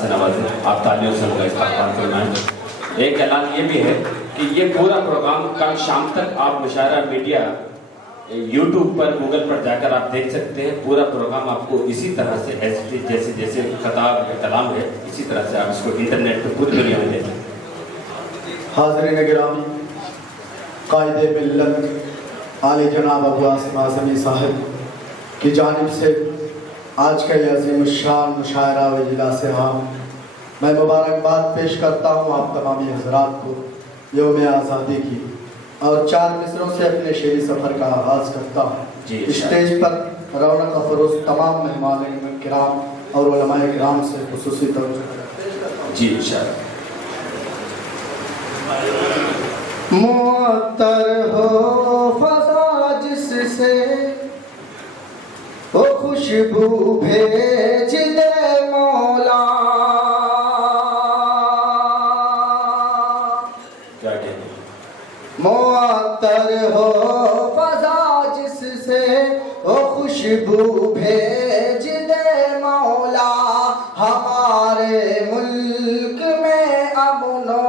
से नवाजें, आप तालियों से उनका इस्तकबाल फरमाएं। एक ऐलान ये भी है कि ये पूरा प्रोग्राम कल शाम तक आप मुशायरा मीडिया यूट्यूब पर, गूगल पर जाकर आप देख सकते हैं। पूरा प्रोग्राम आपको इसी तरह से जैसे जैसे खताब है, कलाम है, इसी तरह से आप इसको इंटरनेट पर पूरी दुनिया में देख सकते हैं। हाज़रीन गिरामी, कायदे मिल्लत आले जनाब अबू आसिम आज़मी साहब की जानिब से आज का ये अज़ीम शान मुशायरा व इजलास आम मैं मुबारकबाद पेश करता हूँ आप तमामी हज़रात को यौम आज़ादी की, और 4 मिसरों से अपने शेरी सफ़र का आगाज़ करता हूँ। स्टेज पर रौनक अफरोज़ तमाम मेहमान किराम और उलमाए किराम से खुसूसी तवज्जो। जी इंशाअल्लाह। मुअत्तर हो फ़ज़ा जिससे वो खुशबू भेज दे मौला, क्या कहते हैं? मुअत्तर हो फ़ज़ा जिससे वो खुशबू भेज दे मौला, हमारे मुल्क में अमनो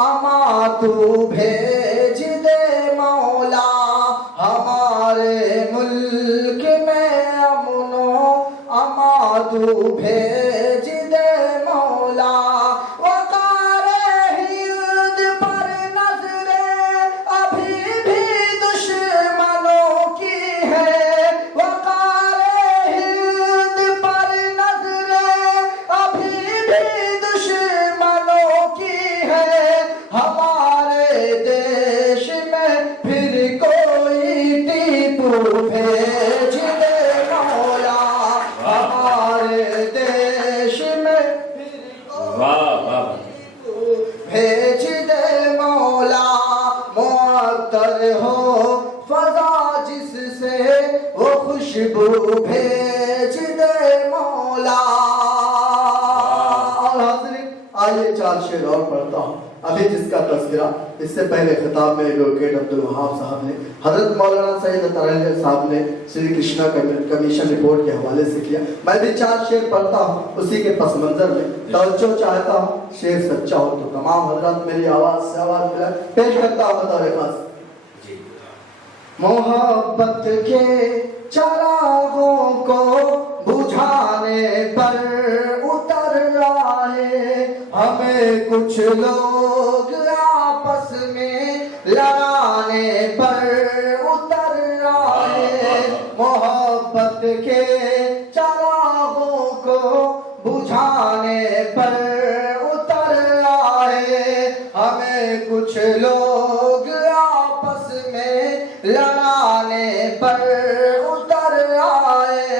अमा तू भेज दे मौला, हमारे मुल्क में अमनो अमा तू भेज दे मौला। वक़ारे हिंद पर नज़रें अभी भी दुश्मनों की है, वक़ारे हिंद पर नज़रें अभी भी दुश्मनों की है, हमारे देश में फिर कोई टीपू भेज दे मौला, हमारे देश में फिर वाह वाह, कोई भेज दे मौला। मुअत्तर हो फ़ज़ा जिससे वो खुशबू भेज दे मौला। और हाज़रीन, आइए 4 शेर और पढ़ता हूँ। अभी जिसका तज़किरा इससे पहले खिताब में एडवोकेट अब्दुल वहाब साहब ने, हज़रत मौलाना सैयद अतार साहब ने श्री कृष्णा कमीशन रिपोर्ट के हवाले से किया। मैं भी 4 शेर पढ़ता हूँ, उसी के पस मंज़र में तवज्जो चाहता हूँ। शेर सच्चा हो तो तमाम हज़रात मेरी आवाज़ से आवाज़ मिला पेश करता हूँ बतौर खास। मोहब्बत के चरागों को बुझाने पर उतर आए, हमें कुछ लोग आपस में लड़ाने पर उतर आए, मोहब्बत के चरागों को बुझाने पर उतर आए, हमें कुछ लोग आपस में लड़ाने पर उतर आए।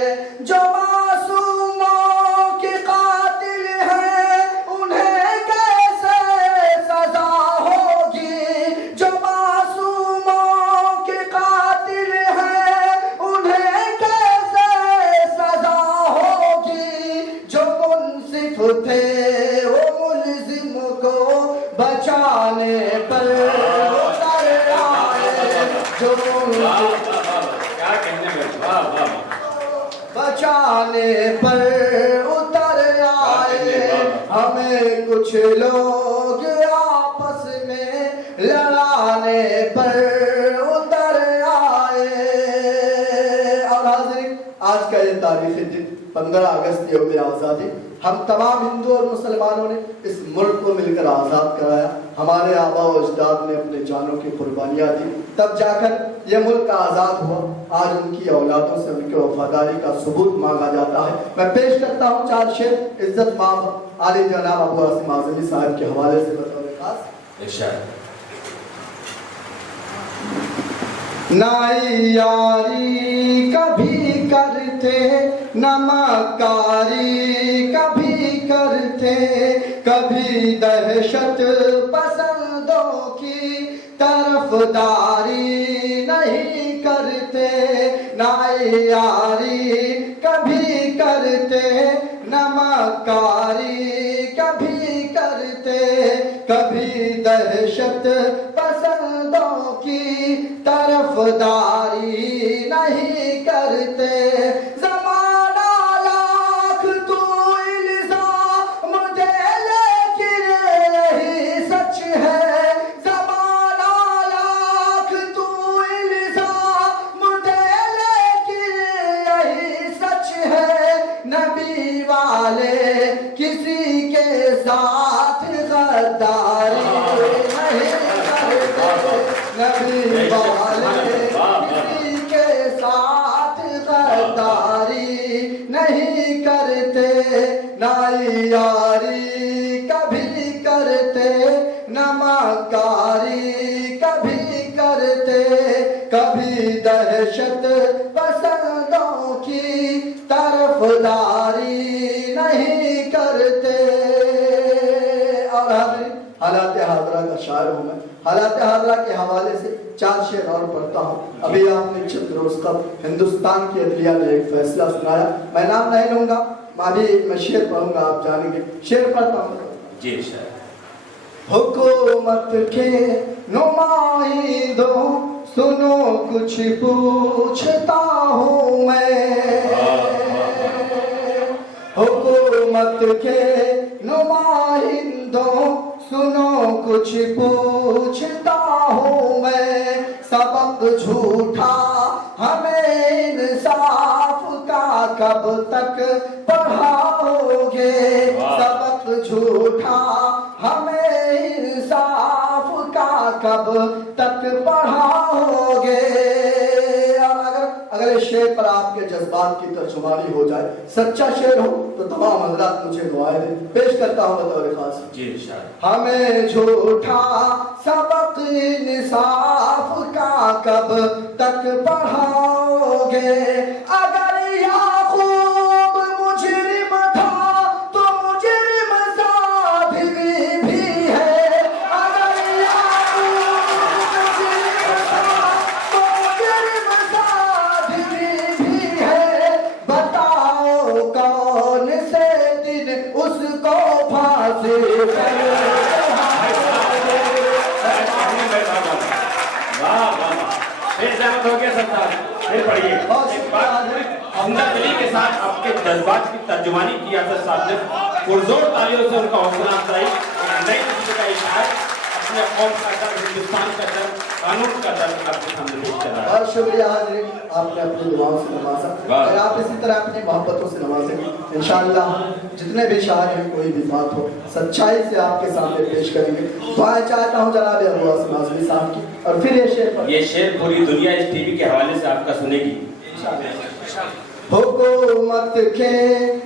जो मासूमों के कातिल हैं उन्हें कैसे सजा होगी, जो मासूमों के कातिल हैं उन्हें कैसे सजा होगी, जो मुंसिफ थे वो मुल्जिम को बचाने पर उतर आए, जो क्या कहने में, वाह वाह, बचाने पर उतर आए, हमें कुछ लोग आपस में लड़ाने पर उतर आए। और हाज़रीन, आज का ये तारीख़ी दिन 15 अगस्त यौम आज़ादी, हम तमाम हिंदू और मुसलमानों ने इस मुल्क को मिलकर आज़ाद कराया। हमारे आबा व अजदाद ने अपने जानों की कुर्बानियाँ दी, तब जाकर यह मुल्क आज़ाद हुआ। आज उनकी औलादों से उनकी वफादारी का सबूत मांगा जाता है। मैं पेश करता हूँ 4 शेर इज्जत माब आले जनाब अबू आसिम आज़मी साहब के हवाले से बतौर खास। इरशाद। ना यारी कभी करते, न मकारी कभी करते, कभी दहशत पसंदों की तरफदारी नहीं करते, ना यारी कभी करते, न मकारी कभी करते, कभी दहशत पसंदों की तरफदारी नहीं करते। ज़माना लाख तू इल्ज़ाम साथ गद्दारी नहीं करते, नबी वाले किसी के साथ गद्दारी नहीं करते, ना यारी कभी करते, न मक्कारी कभी करते, कभी दहशत पसंदों की तरफदारी नहीं करते। और हालात हाजरा का शायर हूँ मैं, हालात हाजरा के हवाले से 4 शेर और पढ़ता हूँ। अभी आपने चंद रोज कब हिंदुस्तान की अदलिया ने एक फैसला सुनाया, मैं नाम नहीं लूंगा, मैं शेर पढ़ूंगा, आप जानेंगे। शेर पढ़ता हूँ जी सर। हुकूमत के नुमाइंदों सुनो कुछ पूछता हूँ मैं, हुकूमत के नुमाइंदों सुनो कुछ पूछता हूँ मैं, सबक झूठा हमें इंसाफ का कब तक पढ़ाओगे, सबक झूठा हमें इंसाफ का कब तक पढ़ाओगे। और अगर इस शेर पर आपके जज्बात की तर्जुमानी हो जाए, सच्चा शेर हो तो तमाम हज़रात मुझे दुआएं दें। पेश करता हूँ बतौर खास जी सर। हमें झूठा सबक इंसाफ का कब तक पढ़ाओगे, अगर याकूब मुजरिम था तो मुजरिम सादिक भी है, अगर याकूब मुजरिम था तो मुजरिम सादिक भी है, बताओ कौन से दिन उसको फांसी हो गया सरदार। फिर पढ़िए एक बात, हमदर्द अली के साथ आपके जज्बात की तर्जुमानी की यासर साहब ने पुरजोर तालियों से उनका हौसला अफजाई, नई नस्ल का इशारा, अपने कौम का दर्द, हिंदुस्तान का दर्द, कानून का दर्द आपके सामने पेश कर रहा है। बहुत शुक्रिया हाज़रीन, आपने अपनी दुआओं से नवाजा और आप इसी तरह अपनी मोहब्बतों से नवाजेंगे इंशाअल्लाह। जितने भी शायर हैं, कोई भी बात हो सच्चाई से आपके सामने पेश करेंगे। दुआएं चाहता हूँ जनाब अबू आसिम आज़मी साहब की। और फिर ये शेर पूरी दुनिया इस टीवी के हवाले से आपका सुनेगी। हुकूमत के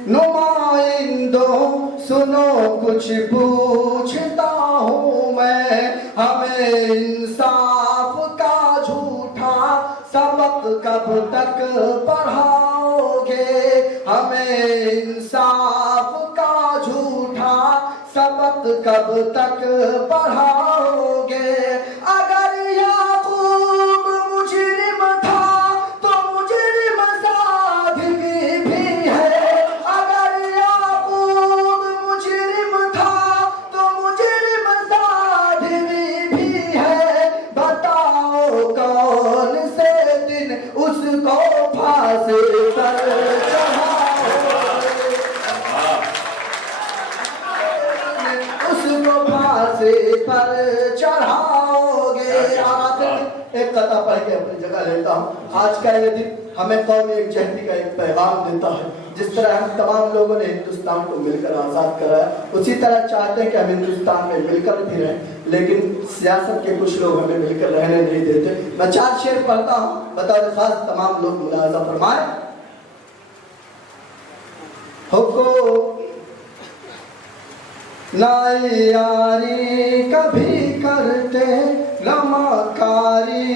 नुमाइंदों सुनो कुछ पूछता हूँ मैं, हमें इंसाफ का झूठा सबक कब तक पढ़ाओगे, हमें इंसाफ का झूठा सबक कब तक पढ़ाओगे, अगर याकूब मुजरिम था तो मुजरिम सादिक भी है, अगर याकूब मुजरिम था तो मुजरिम सादिक भी है, बताओ कौन से दिन उसको फांसी पर चढ़ाओगे, उसको फांसी पर चढ़ाओगे। एक कथा पढ़ के अपनी जगह लेता हूँ। आज का ये दिन हमें कौमी एकजहती का एक पैगाम देता है। जिस तरह हम तमाम लोगों ने हिंदुस्तान को मिलकर आज़ाद कराया, उसी तरह चाहते हैं कि हम हिंदुस्तान में मिलकर भी रहें, लेकिन सियासत के कुछ लोग हमें मिलकर रहने नहीं देते। मैं 4 शेर पढ़ता हूँ, बतौर खास तमाम लोग मुलाहाजा फरमाएं। ना यारी कभी करते, न मक्कारी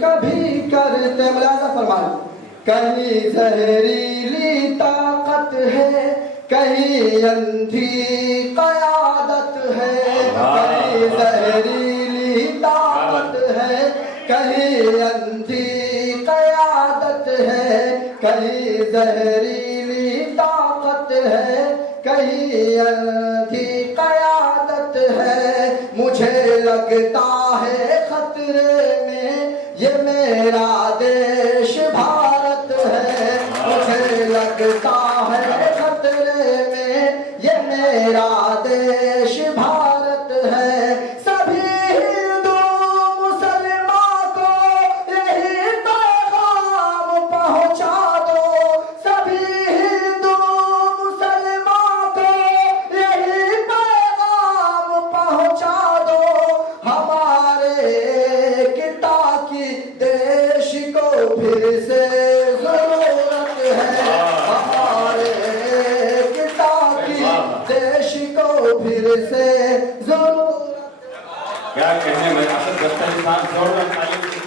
कभी करते, मुलाहाजा फरमाएं। कहीं जहरीली ताकत है, कहीं अंधी क़यादत है, कहीं जहरीली ताकत है, कहीं अंधी क़यादत है, कहीं जहरीली ताकत है, कहीं अंधी क़यादत है। मुझे लगता है खतरे में ये मेरा देश भारत है, मुझे लगता है खतरे में ये मेरा देश भारत है। सभी हिंदू मुसलमान को यही पैगाम पहुंचा दो, सभी हिंदू मुसलमान को यही पैगाम अख्तर साहब जोरदार तालियों